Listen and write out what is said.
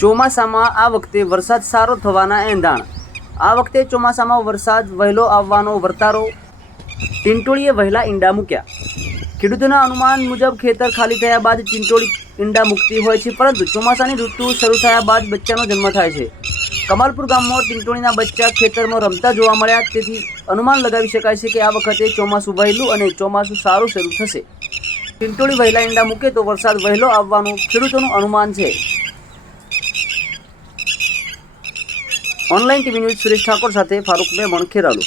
ચોમાસામાં આ વખતે વરસાદ સારો થવાના એંધાણ। આ વખતે ચોમાસામાં વરસાદ વહેલો આવવાનો વર્તારો। ટીંટોળીએ વહેલા ઈંડા મૂક્યા। ખેડૂતોના અનુમાન મુજબ ખેતર ખાલી થયા બાદ ટીંટોળી ઈંડા મૂકતી હોય છે, પરંતુ ચોમાસાની ઋતુ શરૂ થયા બાદ બચ્ચાનો જન્મ થાય છે। કમાલપુર ગામમાં ટીંટોળીના બચ્ચા ખેતરમાં રમતા જોવા મળ્યા, તેથી અનુમાન લગાવી શકાય છે કે આ વખતે ચોમાસું વહેલું અને ચોમાસું સારું શરૂ થશે। ટીંટોળી વહેલા ઈંડા મૂકે તો વરસાદ વહેલો આવવાનું ખેડૂતોનું અનુમાન છે। Online TV news Suresh Thakor સાથે ફારૂક મેમણ, ખેરાલુ।